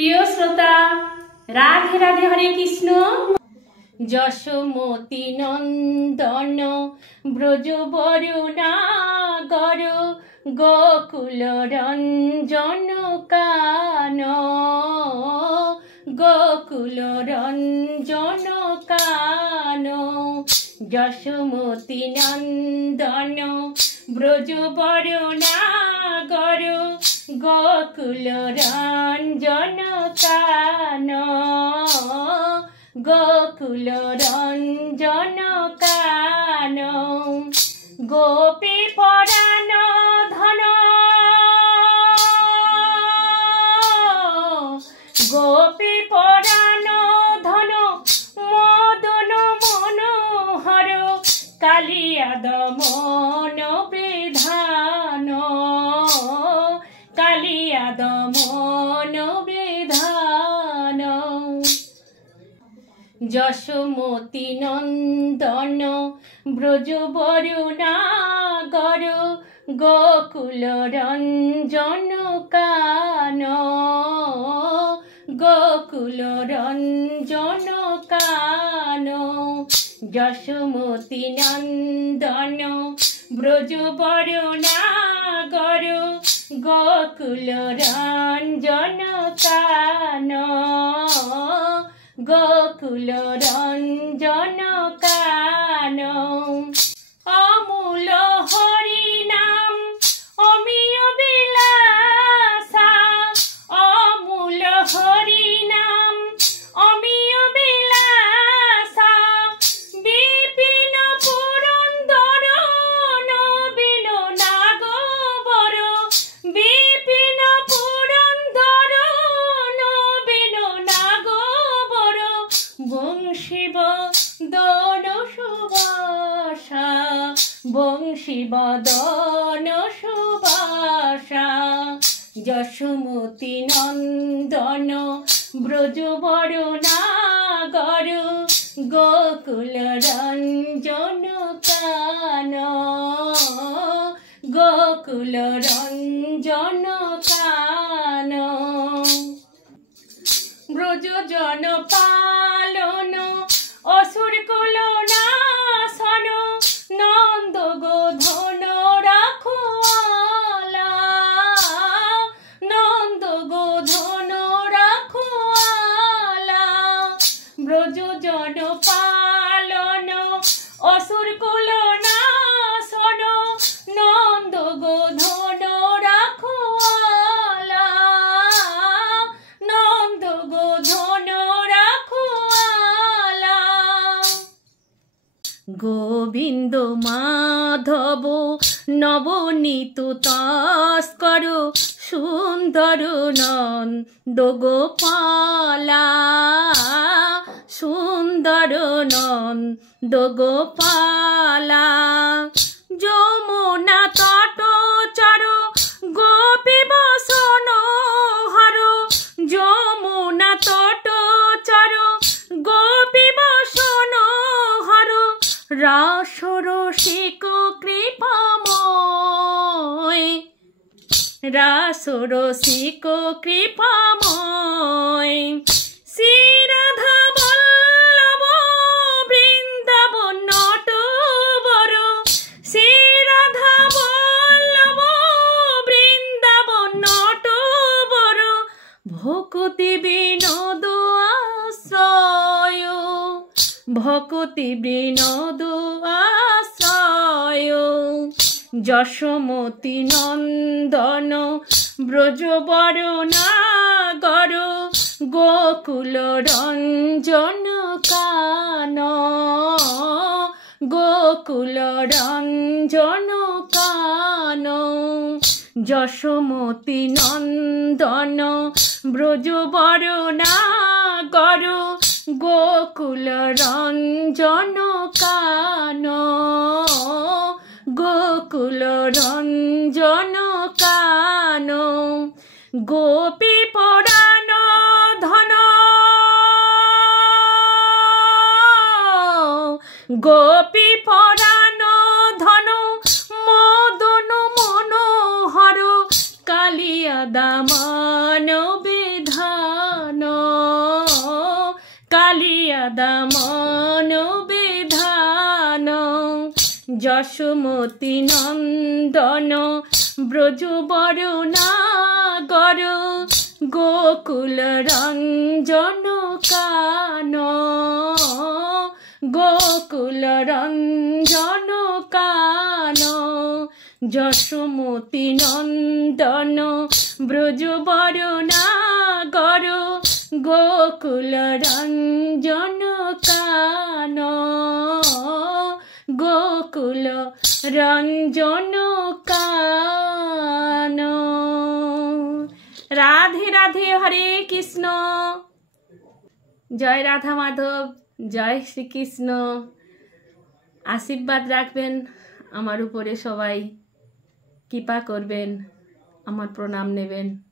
প্রিয় শ্রোতা, রাধে রাধে, হরে কৃষ্ণ। যশোমতি নন্দন ব্রজবরুণাগর গোকুল রঞ্জন কান, গোকুল রঞ্জন কান। যশোমতি নন্দন ব্রজবরুণাগর গোকুল রঞ্জন কান, গোকুল রঞ্জন কান। গোপী পরাণ ধন, গোপী পরাণ ধন মদন মনোহর কালিয়া দমন বিধান, কালিয়া দমন বিধান। যশোমতি নন্দন ব্রজবরুণাগর গোকুল রঞ্জন কান, গোকুল রঞ্জন কান। যশোমতি নন্দন ব্রজবরুণাগর গোকুল রঞ্জন কান, গোকুল রঞ্জন কান। অমূল হরিনাম অমিয় বিলাসা, অমূল হরিনাম অমিয় বিলাসা। বিপিন পুরন্দর নবীন নাগবর, বিপিন পুরন্দর নবীন নাগবর। বংশীব দন সুবাসা, বংশীব দন সুবাসা। যশোমতি নন্দন ব্রজবরুণাগর গোকুল রঞ্জন কান, গোকুল রঞ্জন কান। ব্রজজন পালন অসুর কুল নাশন, নন্দ গোধন রাখোয়ালা, নন্দ গোধন রাখোয়ালা। ব্রজজন পালন অসুর কুল নাশন, নন্দ গোধন রাখোয়ালা, নন্দ গোধন রাখোয়ালা। গোবিন্দ মাধব নবনীত তস্কর সুন্দর নন্দ গোপালা, সুন্দর নন্দ গোপালা। যমুনা তটচর গোপী বসন হর, যমুনা তটচর গোপী বসন হর। রাসরসিক কৃপাময়, রাসরসিক কৃপাময়। শ্রীরাধা বল্লভ বৃন্দাবন নটবর, শ্রীরাধা বল্লভ বৃন্দাবন নটবর। ভকতি বিনোদ আশ্রয়, ভকতি বিনোদ আশ্রয়। যশোমতি নন্দন ব্রজবরুণাগর গোকুল রঞ্জন কান, গোকুল রঞ্জন কান। যশোমতি নন্দন ব্রজবরুণাগর গোকুল রঞ্জন কান, গোকুল রঞ্জন কান। গোপী পরাণ ধন, গোপী পরাণ ধন মদন মনোহর কালিয়া দামান বিধান। রাধামন বিধান যশোমতি নন্দন ব্রজবরুণাগর গোকুল রঞ্জন কান গোকুল রঞ্জন কান যশোমতি নন্দন ব্রজবরুণাগর গোকুল রঞ্জন কান গোকুল রঞ্জন কান। রাধে রাধে, হরে কৃষ্ণ। জয় রাধা মাধব, জয় শ্রীকৃষ্ণ। আশীর্বাদ রাখবেন আমার উপরে, সবাই কৃপা করবেন, আমার প্রণাম নেবেন।